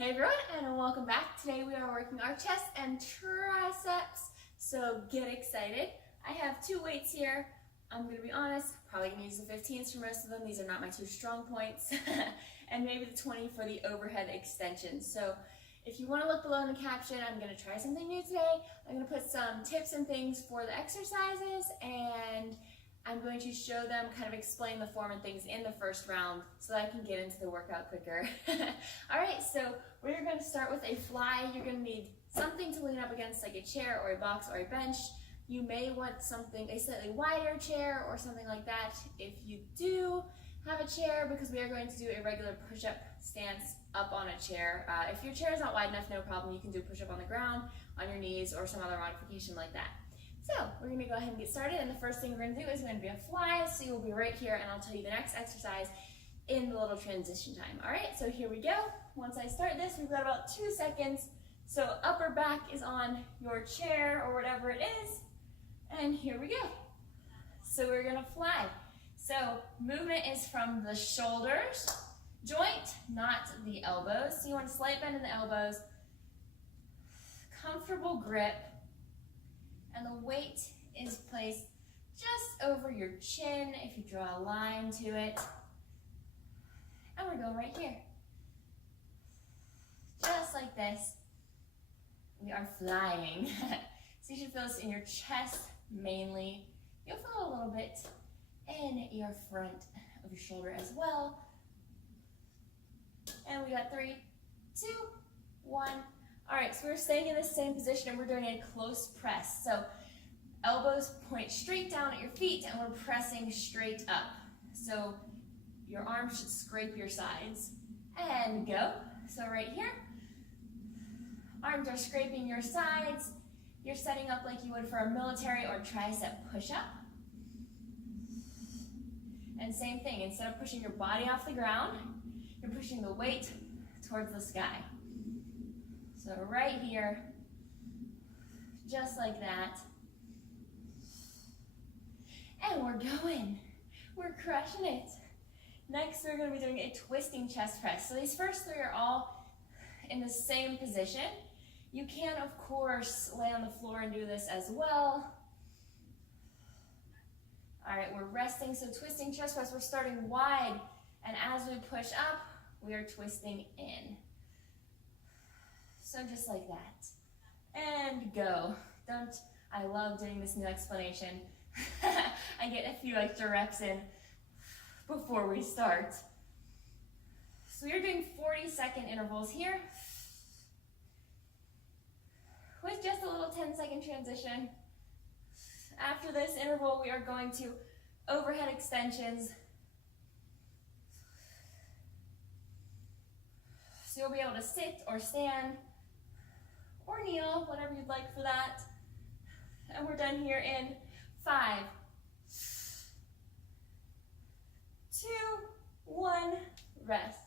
Hey everyone, and welcome back. Today we are working our chest and triceps, so get excited. I have two weights here. I'm going to be honest, probably going to use the 15s for most of them. These are not my two strong points. And maybe the 20 for the overhead extensions. So if you want to look below in the caption, I'm going to try something new today. I'm going to put some tips and things for the exercises, and I'm going to show them, kind of explain the form and things in the first round so that I can get into the workout quicker. All right, so we're going to start with a fly. You're going to need something to lean up against, like a chair or a box or a bench. You may want something, a slightly wider chair or something like that. If you do have a chair, because we are going to do a regular push-up stance up on a chair. If your chair is not wide enough, no problem. You can do push-up on the ground, on your knees, or some other modification like that. So we're going to go ahead and get started, and the first thing we're going to do is going to be a fly, so you'll be right here, and I'll tell you the next exercise in the little transition time. All right, so here we go. Once I start this, we've got about 2 seconds. So upper back is on your chair or whatever it is, and here we go. So we're going to fly. So movement is from the shoulders, joint, not the elbows. So you want a slight bend in the elbows, comfortable grip, and the weight is placed just over your chin if you draw a line to it. And we're going right here. Just like this. We are flying. So you should feel this in your chest mainly. You'll feel a little bit in your front of your shoulder as well. And we got 3, 2, 1. All right, so we're staying in the same position and we're doing a close press. So elbows point straight down at your feet and we're pressing straight up. So your arms should scrape your sides. And go. So right here, arms are scraping your sides. You're setting up like you would for a military or tricep push-up. And same thing, instead of pushing your body off the ground, you're pushing the weight towards the sky. So right here, just like that. And we're going. We're crushing it. Next, we're going to be doing a twisting chest press. So these first 3 are all in the same position. You can, of course, lay on the floor and do this as well. All right, we're resting. So twisting chest press, we're starting wide. And as we push up, we are twisting in. So just like that. And go. I love doing this new explanation. I get a few extra reps in before we start. So we're doing 40-second intervals here with just a little 10-second transition. After this interval, we are going to overhead extensions. So you'll be able to sit or stand or kneel, whatever you'd like for that. And we're done here in 5, 2, 1, rest.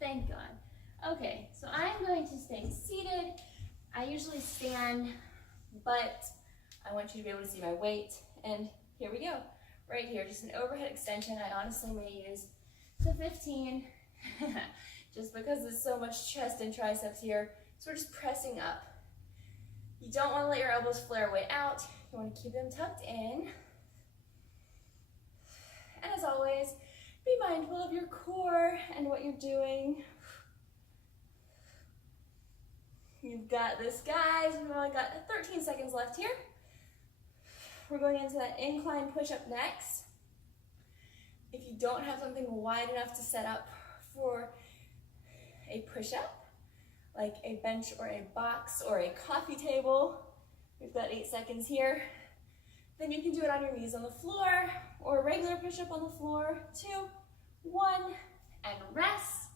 Thank God. Okay, so I'm going to stay seated. I usually stand, but I want you to be able to see my weight. And here we go. Right here, just an overhead extension. I honestly may use the 15, just because there's so much chest and triceps here. So we're just pressing up. You don't want to let your elbows flare way out. You want to keep them tucked in. And as always, be mindful of your core and what you're doing. You've got this, guys. We've only got 13 seconds left here. We're going into that incline push-up next. If you don't have something wide enough to set up for a push-up, like a bench or a box or a coffee table, we've got 8 seconds here. Then you can do it on your knees on the floor or a regular push-up on the floor. 2, 1, and rest.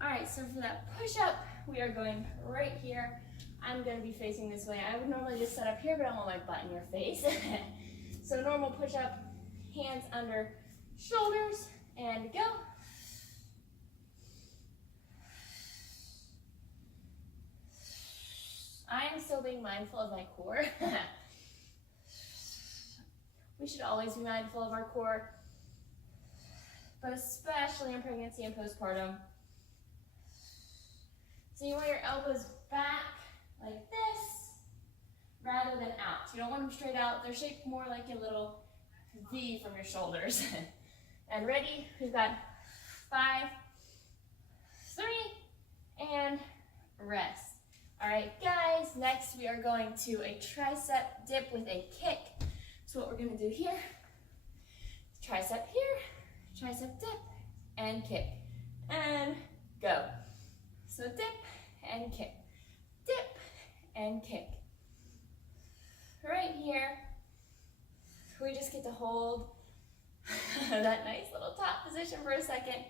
All right, so for that push-up, we are going right here. I'm going to be facing this way. I would normally just set up here, but I want my butt in your face. So normal push-up, hands under shoulders, and go. I am still being mindful of my core. We should always be mindful of our core, but especially in pregnancy and postpartum. So you want your elbows back like this rather than out. You don't want them straight out. They're shaped more like a little V from your shoulders. And ready? We've got 5, 3, and rest. All right, guys, next we are going to a tricep dip with a kick. So what we're gonna do here, tricep here, tricep dip, and kick, and go. So dip and kick, dip and kick. Right here, we just get to hold that nice little top position for a second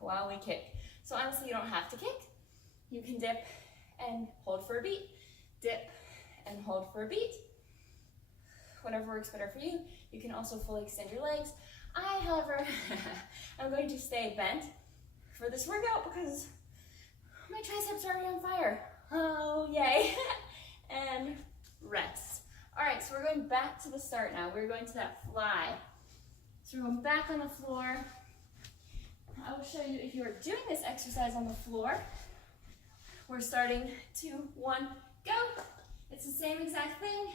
while we kick. So honestly, you don't have to kick. You can dip and hold for a beat, dip and hold for a beat. Whatever works better for you. You can also fully extend your legs. I, however, I'm going to stay bent for this workout because my triceps are already on fire. Oh, yay. And rest. All right, so we're going back to the start now. We're going to that fly. So we're going back on the floor. I will show you if you're doing this exercise on the floor. We're starting 2, 1, go. It's the same exact thing.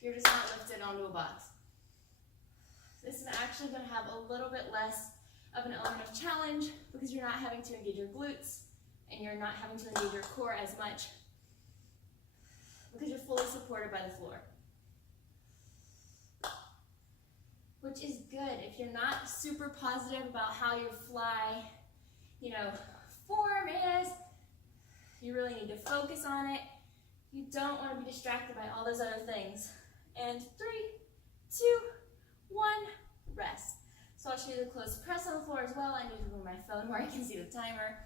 You're just not lifted onto a box. This is actually going to have a little bit less of an element of challenge because you're not having to engage your glutes and you're not having to engage your core as much because you're fully supported by the floor. Which is good. If you're not super positive about how your fly, form is, you really need to focus on it. You don't want to be distracted by all those other things. And 3, 2, 1, rest. So I'll show you the close press on the floor as well. I need to move my phone where I can see the timer.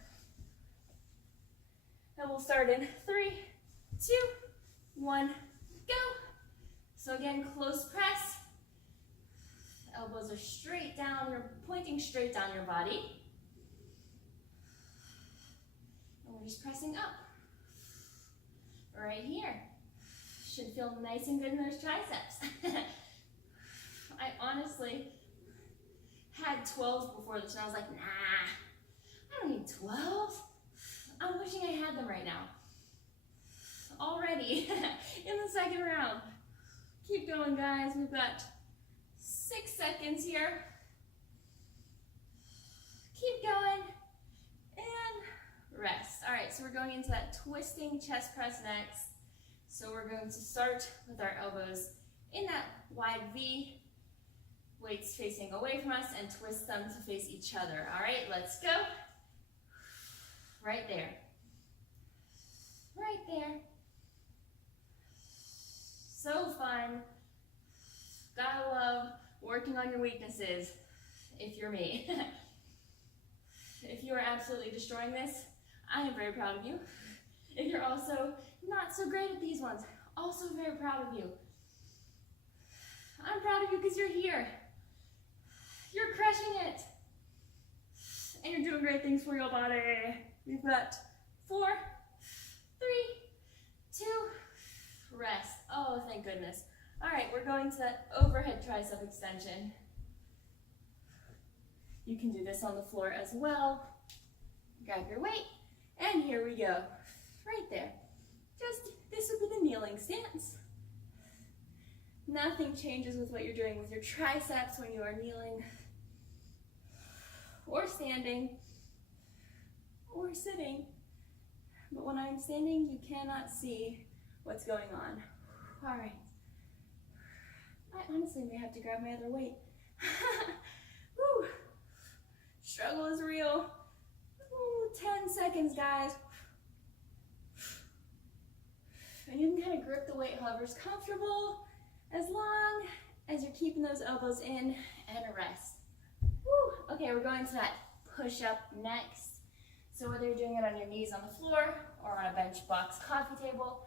And we'll start in 3, 2, 1, go. So again, close press. Elbows are straight down. You're pointing straight down your body. And we're just pressing up. Right here. Should feel nice and good in those triceps. I honestly had 12s before this, and I was like, nah, I don't need 12s. I'm wishing I had them right now. Already in the second round. Keep going, guys. We've got 6 seconds here. Keep going. And rest. All right, so we're going into that twisting chest press next. So we're going to start with our elbows in that wide V, weights facing away from us, and twist them to face each other. All right, let's go. Right there. Right there. So fun. Gotta love working on your weaknesses, if you're me. If you are absolutely destroying this, I am very proud of you. If you're also not so great at these ones, also very proud of you. I'm proud of you because you're here. You're crushing it. And you're doing great things for your body. We've got 4, 3, 2, rest. Oh, thank goodness. All right, we're going to that overhead tricep extension. You can do this on the floor as well. Grab your weight, and here we go. Right there. This would be the kneeling stance. Nothing changes with what you're doing with your triceps when you are kneeling, or standing, or sitting. But when I'm standing, you cannot see what's going on. All right. I honestly may have to grab my other weight. Woo. Struggle is real. Ooh, 10 seconds, guys. And you can kind of grip the weight however's comfortable, as long as you're keeping those elbows in, and rest. Woo. Okay, we're going to that push-up next. So whether you're doing it on your knees on the floor or on a bench box coffee table,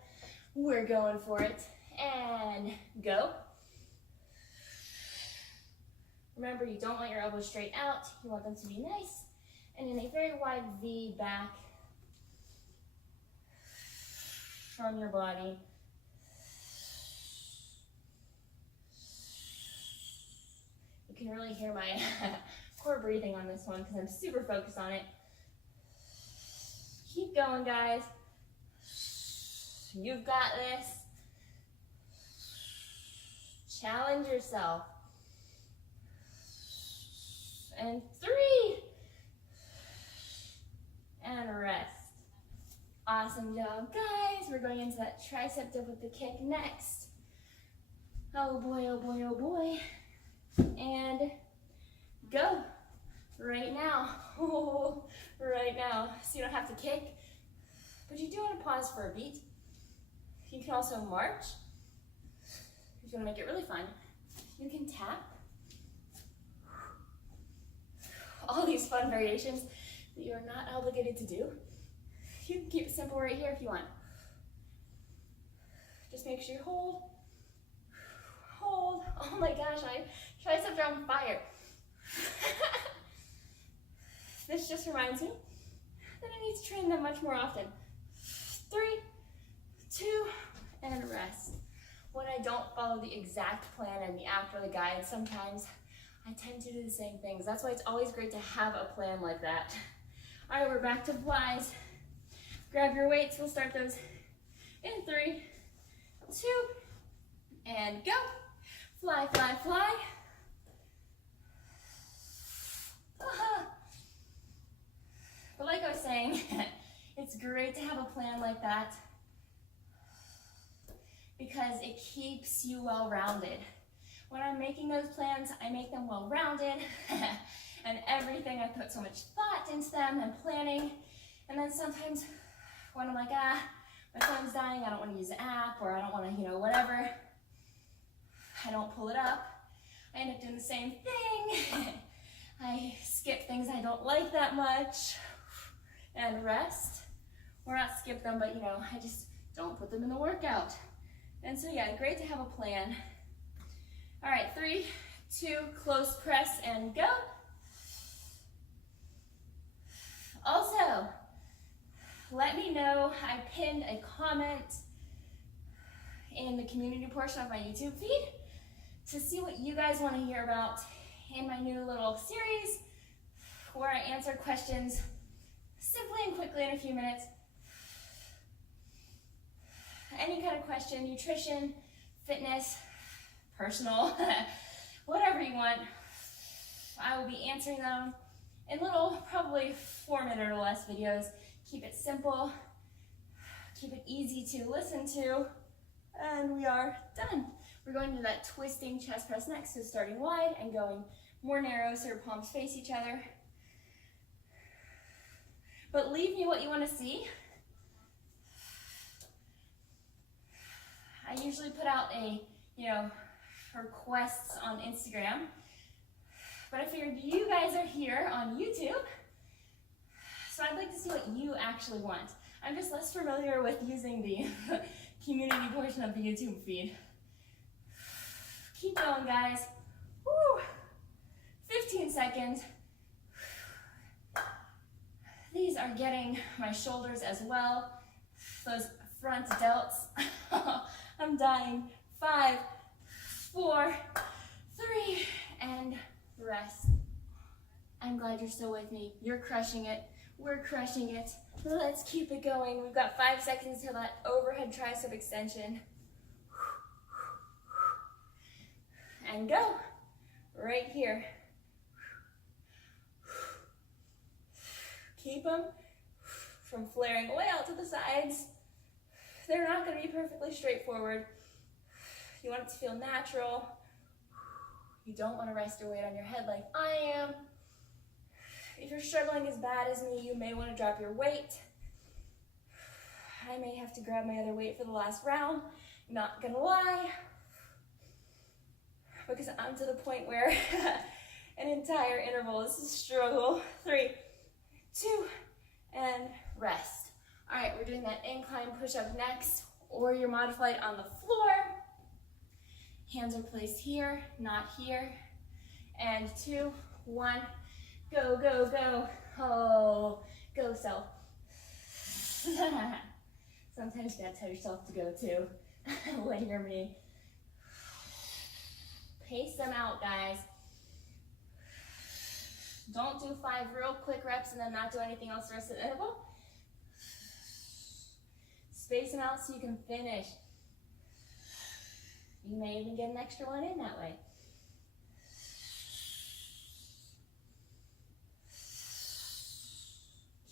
we're going for it. And go. Remember, you don't want your elbows straight out. You want them to be nice and in a very wide V back from your body. You can really hear my core breathing on this one because I'm super focused on it. Keep going, guys. You've got this. Challenge yourself. And 3. And rest. Awesome job, guys. We're going into that tricep dip with the kick next. Oh boy, oh boy, oh boy. And go. Right now. Oh, right now. So you don't have to kick, but you do want to pause for a beat. You can also march. If you want to make it really fun, you can tap. All these fun variations that you are not obligated to do. You can keep it simple right here if you want. Just make sure you hold. Hold. Oh my gosh, my triceps are on fire. This just reminds me that I need to train them much more often. 3, 2, and rest. When I don't follow the exact plan in the app or the guide, sometimes I tend to do the same things. That's why it's always great to have a plan like that. All right, we're back to flies. Grab your weights. We'll start those in 3, 2, and go. Fly, fly, fly. But like I was saying, it's great to have a plan like that because it keeps you well-rounded. When I'm making those plans, I make them well-rounded and everything, I put so much thought into them and planning. And then sometimes when I'm like, my phone's dying, I don't want to use the app, or I don't want to, whatever, I don't pull it up. I end up doing the same thing. I skip things I don't like that much and rest. Or not skip them, but I just don't put them in the workout. And so yeah, great to have a plan. All right, 3, 2, close press and go. Also, let me know, I pinned a comment in the community portion of my YouTube feed to see what you guys want to hear about in my new little series where I answer questions simply and quickly in a few minutes. Any kind of question, nutrition, fitness, personal, whatever you want, I will be answering them in little, probably 4-minute or less videos. Keep it simple, keep it easy to listen to, and we are done. We're going to that twisting chest press next, so starting wide and going more narrow so your palms face each other. But leave me what you want to see. I usually put out a, requests on Instagram, but I figured you guys are here on YouTube, so I'd like to see what you actually want. I'm just less familiar with using the community portion of the YouTube feed. Keep going, guys. Woo. 15 seconds. These are getting my shoulders as well. Those front delts. I'm dying. 5, 4, 3, and rest. I'm glad you're still with me. You're crushing it. We're crushing it. Let's keep it going. We've got 5 seconds till that overhead tricep extension. And go. Right here. Keep them from flaring way out to the sides. They're not going to be perfectly straightforward. You want it to feel natural. You don't want to rest your weight on your head like I am. If you're struggling as bad as me, you may want to drop your weight. I may have to grab my other weight for the last round. Not gonna lie. Because I'm to the point where an entire interval is a struggle. 3, 2, and rest. All right, we're doing that incline push-up next, or your modified on the floor. Hands are placed here, not here. And 2, 1, go, go, go. Oh, go self. Sometimes you gotta tell yourself to go too, when you're me. Pace them out, guys. Don't do 5 real quick reps and then not do anything else the rest of the interval. Space them out so you can finish. You may even get an extra one in that way.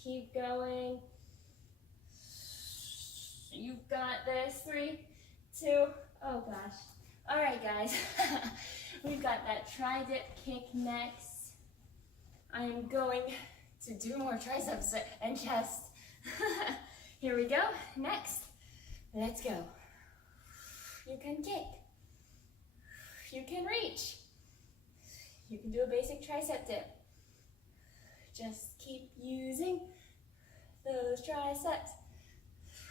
Keep going. You've got this. 3, 2, oh gosh. All right, guys. We've got that tri-dip kick next. I am going to do more triceps and chest. Here we go. Next, let's go. You can kick. You can reach. You can do a basic tricep dip. Just keep using those triceps.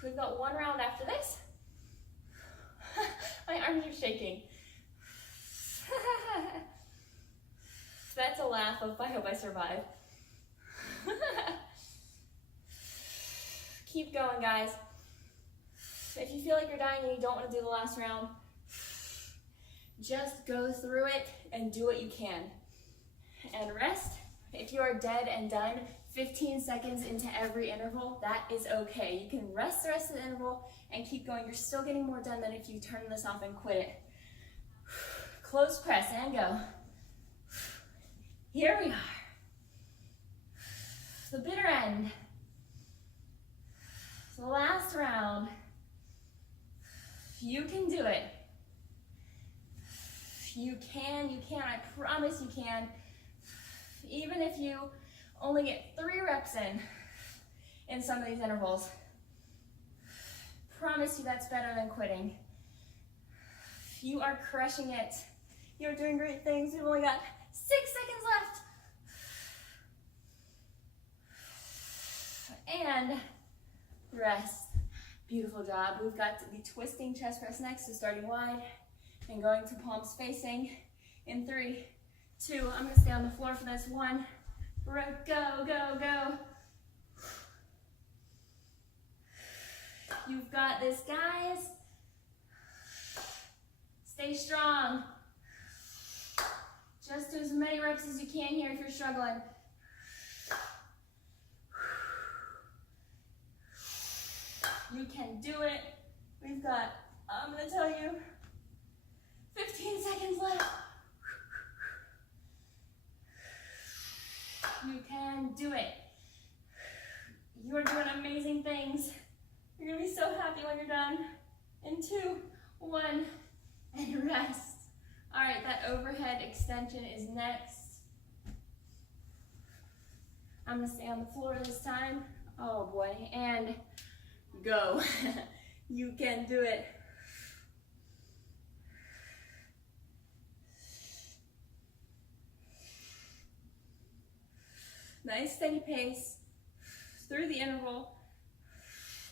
We've got one round after this. My arms are shaking. That's a laugh of I hope I survive. Keep going, guys. If you feel like you're dying and you don't want to do the last round, just go through it and do what you can. And rest. If you are dead and done 15 seconds into every interval, that is okay. You can rest the rest of the interval and keep going. You're still getting more done than if you turn this off and quit it. Close press and go. Here we are. The bitter end. The last round. You can do it. You can, I promise you can. Even if you only get 3 reps in some of these intervals, promise you that's better than quitting. You are crushing it. You're doing great things. We've only got 6 seconds left. And rest. Beautiful job. We've got the twisting chest press next, so starting wide and going to palms facing in 3, 2, I'm gonna stay on the floor for this. 1, go, go, go. You've got this, guys. Stay strong. Just do as many reps as you can here if you're struggling. You can do it. We've got, I'm gonna tell you, 15 seconds left. You can do it. You are doing amazing things. You're gonna be so happy when you're done. In 2, 1, and rest. All right, that overhead extension is next. I'm gonna stay on the floor this time. Oh boy, and go. You can do it. Nice steady pace through the interval.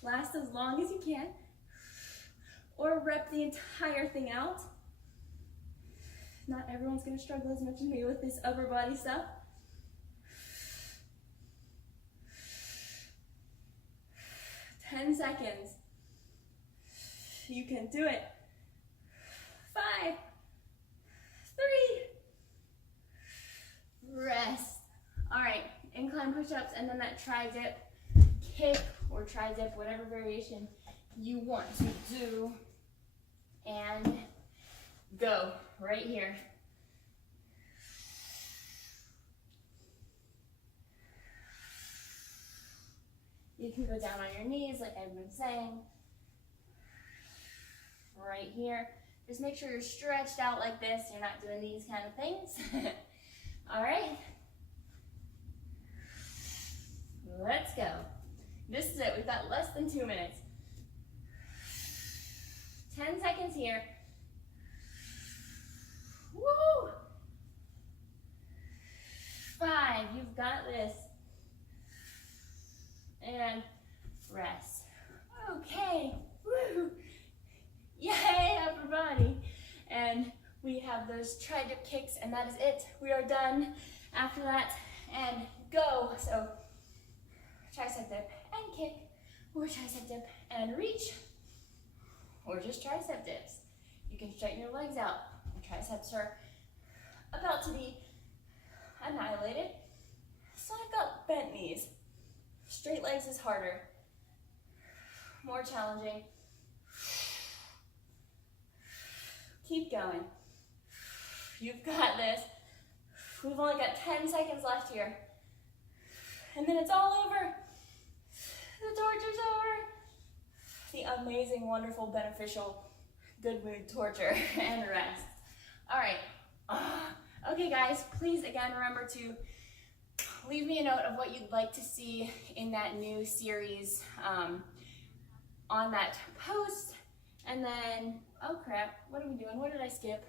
Last as long as you can, or rep the entire thing out. Not everyone's gonna struggle as much as me with this upper body stuff. 10 seconds. You can do it. 5, 3, rest. All right, incline push-ups and then that tri-dip kick or tri-dip, whatever variation you want to do. And go, right here. You can go down on your knees like I've been saying. Right here. Just make sure you're stretched out like this. You're not doing these kind of things. All right. Let's go. This is it. We've got less than 2 minutes. 10 seconds here. Woo! 5, you've got this. And rest. Okay. Woo! Yay, upper body. And we have those tri-dip kicks, and that is it. We are done after that. And go. So tricep dip and kick, or tricep dip and reach, or just tricep dips. You can straighten your legs out. Your triceps are about to be annihilated. So I've got bent knees. Straight legs is harder. more challenging. Keep going. You've got this. We've only got 10 seconds left here. And then it's all over. The torture's over. The amazing, wonderful, beneficial, good mood torture and rest. All right. Okay, guys, please again remember to leave me a note of what you'd like to see in that new series on that post. And then, oh crap, what are we doing? What did I skip?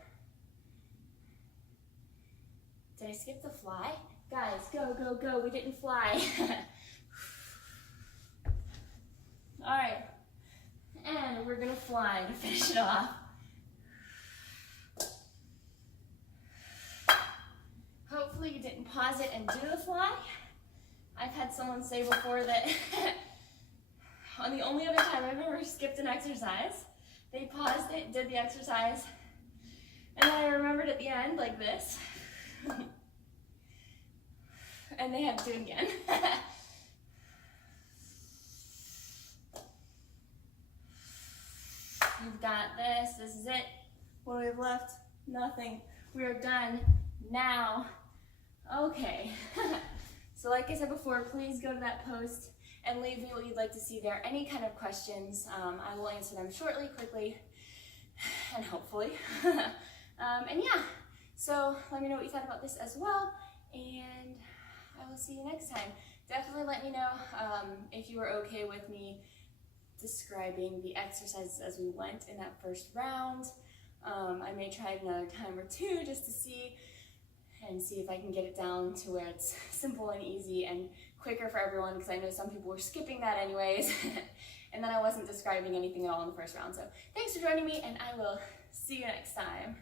Did I skip the fly? Guys, go, go, go. We didn't fly. All right. And we're gonna fly to finish it off. Hopefully you didn't pause it and do the fly. I've had someone say before that on the only other time I've ever skipped an exercise, they paused it, did the exercise, and then I remembered at the end like this. And they had to do it again. You've got this. This is it. What do we have left? Nothing. We are done now. Okay. So like I said before, please go to that post and leave me what you'd like to see there. Any kind of questions, I will answer them shortly, quickly, and hopefully. And yeah, so let me know what you thought about this as well, and I will see you next time. Definitely let me know if you were okay with me describing the exercises as we went in that first round. I may try it another time or two just to see if I can get it down to where it's simple and easy and quicker for everyone, because I know some people were skipping that anyways. And then I wasn't describing anything at all in the first round. So thanks for joining me, and I will see you next time.